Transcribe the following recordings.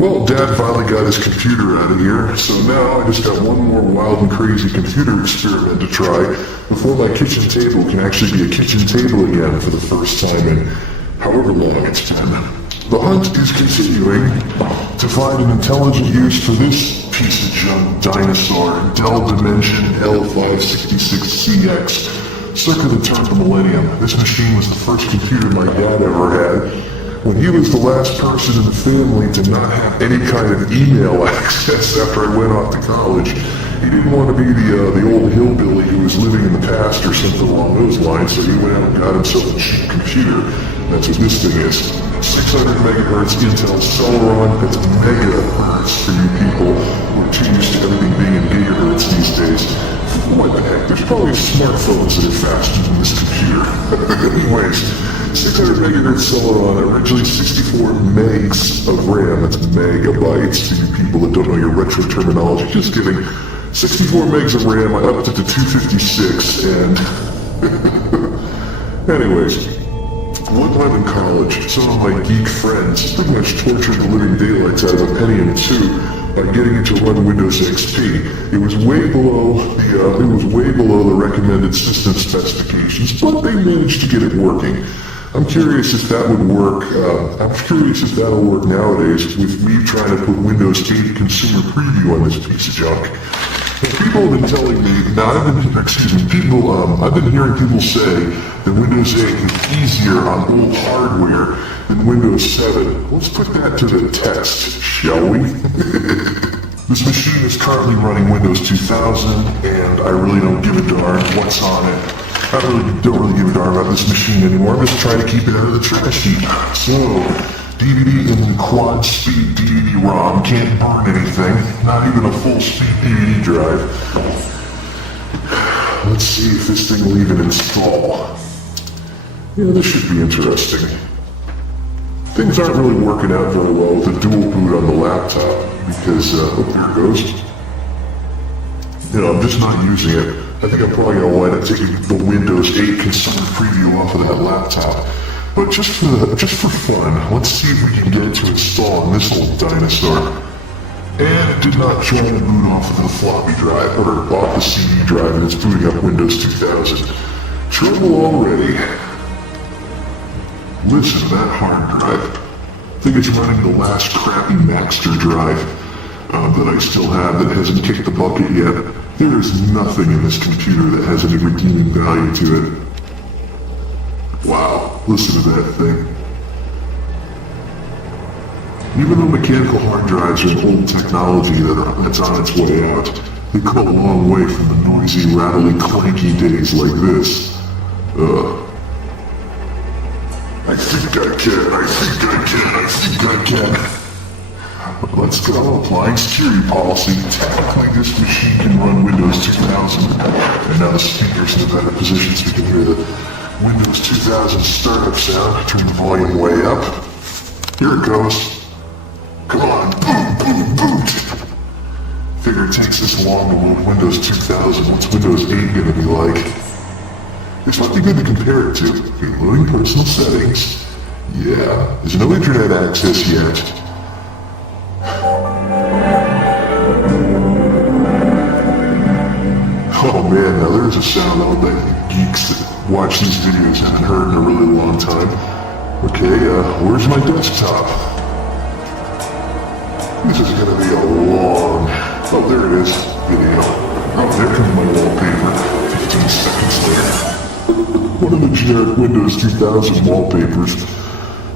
Well, Dad finally got his computer out of here, so now I just got one more wild and crazy computer experiment to try before my kitchen table can actually be a kitchen table again for the first time in however long it's been. The hunt is continuing to find an intelligent use for this piece of junk dinosaur, Dell Dimension L566CX, circa the turn of the millennium. This machine was the first computer my dad ever had, when he was the last person in the family to not have any kind of email access after I went off to college. He didn't want to be the old hillbilly who was living in the past or something along those lines, so he went out and got himself a cheap computer. That's what this thing is. 600 megahertz Intel Celeron. That's megahertz for you people who are too used to everything being in gigahertz these days. What the heck? There's probably smartphones that are faster than this computer. Anyways, 600 megahertz Celeron, originally 64 megs of RAM. That's megabytes to you people that don't know your retro terminology. Just kidding. 64 megs of RAM, I upped it to 256, and anyways, one time in college, some of my geek friends pretty much tortured the living daylights out of a penny and a two by getting it to run Windows XP. It was way below the recommended system specifications, but they managed to get it working. I'm curious if that would work. I'm curious if that'll work nowadays with me trying to put Windows 8 Consumer Preview on this piece of junk. And people have been telling me, I've been hearing people say that Windows 8 is easier on old hardware than Windows 7. Let's put that to the test, shall we? This machine is currently running Windows 2000, and I really don't give a darn what's on it. I don't really give a darn about this machine anymore. I'm just trying to keep it out of the trash heap. So, DVD and quad speed DVD-ROM can't burn anything. Not even a full speed DVD drive. Let's see if this thing will even install. Yeah, this should be interesting. Things aren't really working out very well with the dual boot on the laptop because, there it goes. I'm just not using it. I think I'm probably going to wind up taking the Windows 8 Consumer Preview off of that laptop. But just for fun, let's see if we can get it to install on this old dinosaur. And it did not join the boot off of the floppy drive, or off the CD drive, and it's booting up Windows 2000. Trouble already. Listen to that hard drive. I think it's running the last crappy Maxter drive that I still have that hasn't kicked the bucket yet. There is nothing in this computer that has any redeeming value to it. Wow, listen to that thing. Even though mechanical hard drives are an old technology that's on its way out, they come a long way from the noisy, rattly, clanky days like this. I think I can. Let's go. Applying security policy. Technically, this machine can run Windows 2000. And now the speaker's in a better position so we can hear the Windows 2000 startup sound. Turn the volume way up. Here it goes. Come on. Boot, boot. Figure it takes this long to load Windows 2000. What's Windows 8 gonna be like? It's might be good to compare it to. Okay, loading personal settings. Yeah, there's no internet access yet. Oh man, now there's a sound I'll bet you geeks that watch these videos haven't heard in a really long time. Okay, where's my desktop? This is gonna be a long... Oh, there it is. Video. Oh, there comes my wallpaper. 15 seconds later. One of the generic Windows 2000 wallpapers.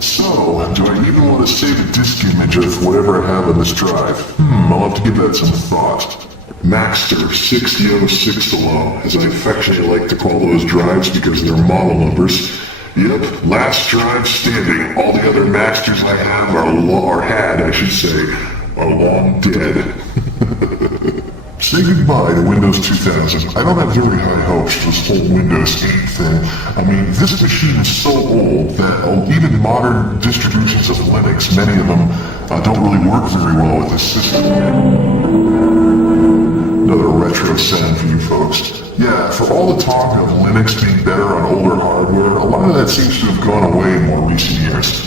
So, do I even want to save a disk image of whatever I have on this drive? I'll have to give that some thought. Maxter 6060, as I affectionately like to call those drives because they're model numbers. Yep, last drive standing. All the other Maxters I have are long dead. Say goodbye to Windows 2000. I don't have very high hopes for this whole Windows 8 thing. I mean, this machine is so old that even modern distributions of Linux, many of them don't really work very well with this system. Another retro sound for you folks. Yeah, for all the talk of Linux being better on older hardware, a lot of that seems to have gone away in more recent years.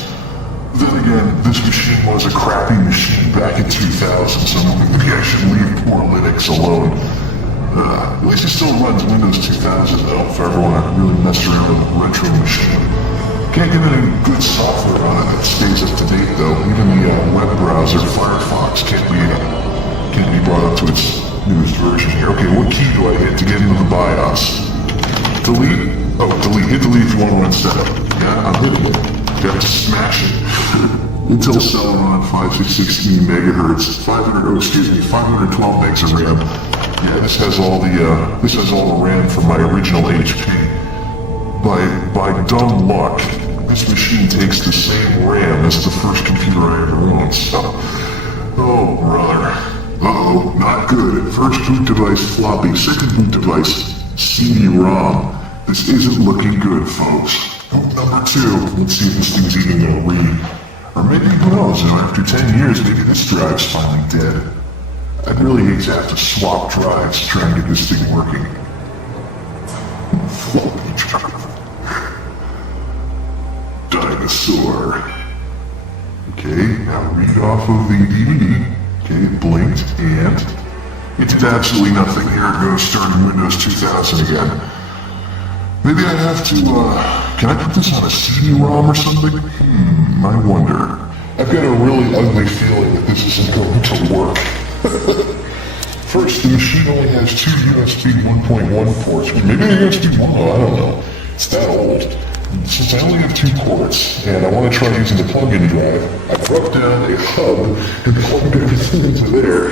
Then again, this machine was a crappy machine back in 2000, so maybe I should leave poor Linux alone. At least it still runs Windows 2000 though, if I ever want to really mess around with a retro machine. Can't get any good software on it that stays up to date though. Even the web browser Firefox can't be brought up to its newest version here. Okay, what key do I hit to get into the BIOS? Delete? Oh, delete. Hit delete if you want to run setup. Yeah, I'm hitting it. You have to smash it. Intel Celeron 5616 megahertz, 512 megs of RAM. Yeah, this has all the RAM from my original HP. By dumb luck, this machine takes the same RAM as the first computer I ever owned. So, oh brother, uh-oh, not good. First boot device floppy, second boot device CD-ROM. This isn't looking good, folks. Number 2, let's see if this thing's even gonna read. Or maybe, who knows, after 10 years, maybe this drive's finally dead. I'd really hate to have to swap drives to try and get this thing working. Floppy drive. Dinosaur. Okay, now read off of the DVD. Okay, it blinked, and it did absolutely nothing. Here it goes, starting Windows 2000 again. Maybe I have to, can I put this on a CD-ROM or something? I wonder. I've got a really ugly feeling that this isn't going to work. First, the machine only has 2 USB 1.1 ports. Maybe a USB 1, I don't know. It's that old. Since I only have 2 ports, and I want to try using the plug-in drive, I brought down a hub and plugged everything into there.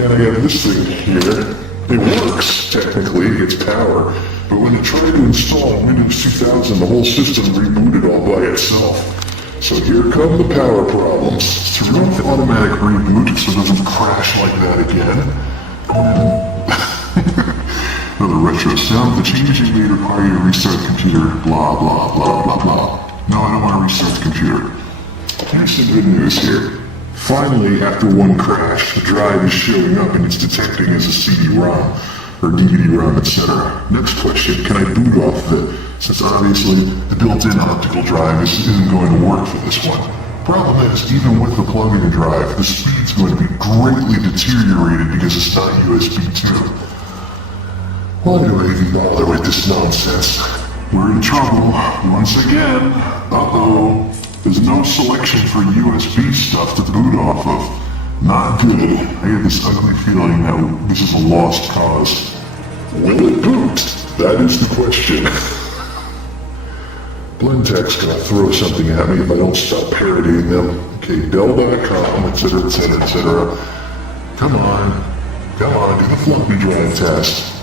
And I got this thing here. It works, technically, it gets power. But when I tried to install Windows 2000, the whole system rebooted all by itself. So here come the power problems. To run the automatic reboot so it doesn't crash like that again. Another retro sound. The changes you made require you to restart the computer. Blah, blah, blah, blah, blah. No, I don't want to restart the computer. Here's some good news here. Finally, after one crash, the drive is showing up and it's detecting as a CD-ROM. Or DVD-ROM, etc. Next question, can I boot off of it? Since obviously the built-in optical drive isn't going to work for this one. Problem is, even with the plug-in drive, the speed's going to be greatly deteriorated because it's not USB 2. Why do I even bother with this nonsense? We're in trouble once again. Uh-oh. There's no selection for USB stuff to boot off of. Not good. I get this ugly feeling that this is a lost cause. Will it boot? That is the question. Blendtech's gonna throw something at me if I don't stop parodying them. Okay, Dell.com, etc., etc., etc. Come on, do the floppy drive test.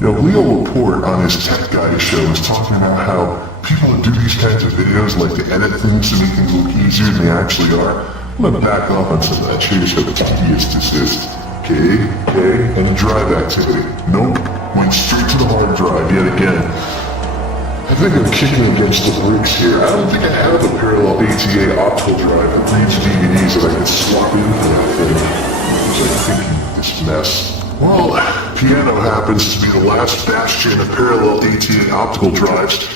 Leo Laporte on his Tech Guy show is talking about how people that do these kinds of videos like to edit things to make things look easier than they actually are. I'm gonna back off on some of that shit. Just have tedious desist. Okay, and the drive activity. Nope, went straight to the hard drive yet again. I think I'm kicking against the bricks here. I don't think I have a parallel ATA optical drive that reads DVDs that I can swap in for that thing. I was thinking this mess. Well, Piano happens to be the last bastion of parallel ATA optical drives.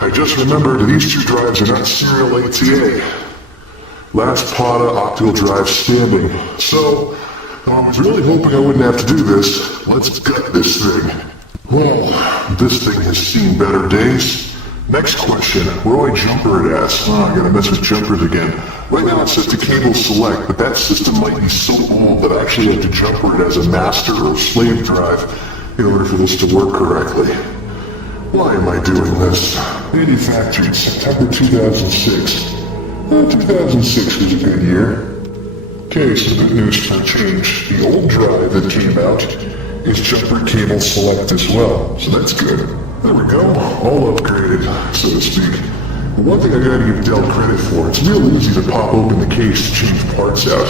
I just remembered these 2 drives are not serial ATA. Last PATA optical drive standing. So, I was really hoping I wouldn't have to do this. Let's gut this thing. Well, this thing has seen better days. Next question, where do I jumper it as? Oh, I gotta mess with jumpers again. Right now it says to cable select, but that system might be so old that I actually have to jumper it as a master or slave drive in order for this to work correctly. Why am I doing this? Manufactured September 2006. 2006 was a good year. Okay, so good news for a change. The old drive that came out is jumper cable select as well, so that's good. There we go, all upgraded, so to speak. But one thing I gotta give Dell credit for, it's real easy to pop open the case to change parts out.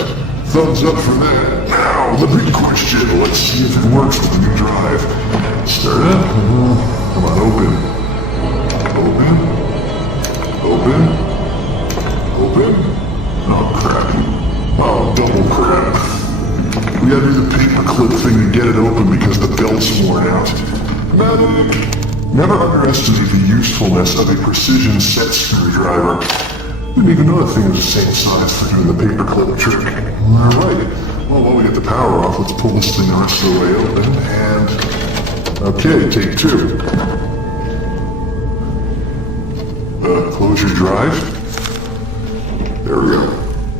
Thumbs up for that. Now, the big question, let's see if it works with the new drive. Start up. Come on, open. Open. Oh, crap. Oh, double crap. We gotta do the paperclip thing to get it open because the belt's worn out. Never underestimate the usefulness of a precision set screwdriver. Didn't even know that thing was the same size for doing the paperclip trick. Alright, well, while we get the power off, let's pull this thing the rest of the way open, and... Okay, take two. Close your drive. There we go.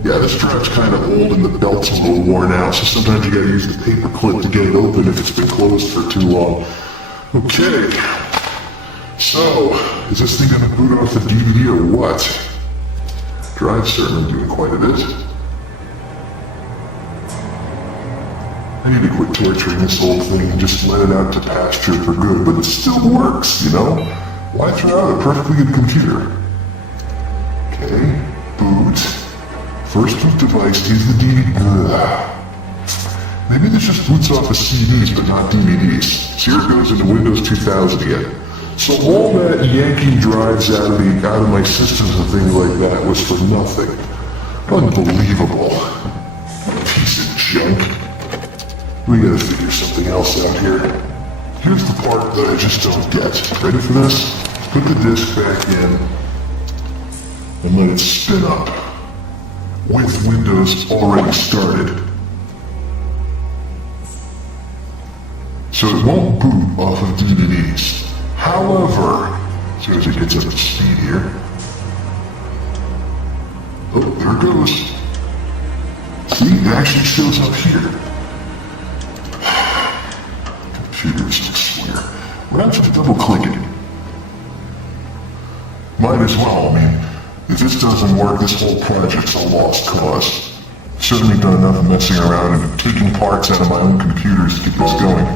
Yeah, this drive's kind of old and the belt's a little worn out, so sometimes you gotta use the paper clip to get it open if it's been closed for too long. Okay. So, is this thing gonna boot off the DVD or what? Drive's certainly doing quite a bit. I need to quit torturing this old thing and just let it out to pasture for good, but it still works, you know? Why throw out a perfectly good computer? Okay, boot. First boot device is the DVD. Maybe this just boots off of CDs but not DVDs. So here it goes into Windows 2000 again. So all that yanking drives out of my systems and things like that was for nothing. Unbelievable. Piece of junk. We gotta figure something else out here. Here's the part that I just don't get. Ready for this? Put the disc back in and let it spin up. With Windows already started. So it won't boot off of DVDs. However, as soon as it gets up to speed here. Oh, there it goes. See, it actually shows up here. Computers, I swear. We're not just double clicking. Might as well, I mean, if this doesn't work, this whole project's a lost cause. Certainly done enough messing around and taking parts out of my own computers to get this going.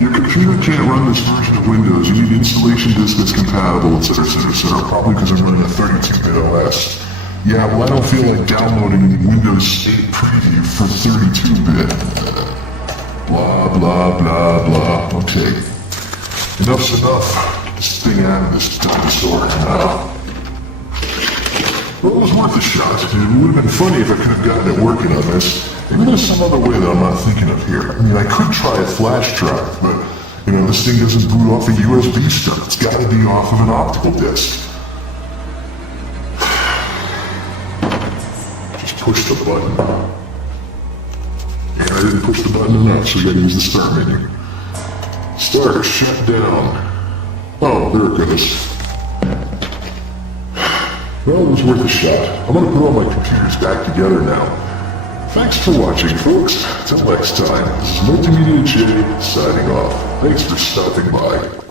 Your computer can't run this version of Windows. You need installation disk that's compatible, etc., etc., etc. Probably because I'm running a 32-bit OS. Yeah, well, I don't feel like downloading Windows 8 preview for 32-bit. Blah, blah, blah, blah. Okay. Enough's enough. Get this thing out of this dinosaur. Well, it was worth a shot. It would have been funny if I could have gotten it working on this. Maybe there's some other way that I'm not thinking of here. I mean, I could try a flash drive, but, you know, this thing doesn't boot off a USB stick. It's got to be off of an optical disc. Just push the button. Yeah, I didn't push the button enough, so you gotta use the start menu. Start, shut down. Oh, there it goes. Well, it was worth a shot. I'm gonna put all my computers back together now. Thanks for watching, folks. Till next time, this is MultimediaJay signing off. Thanks for stopping by.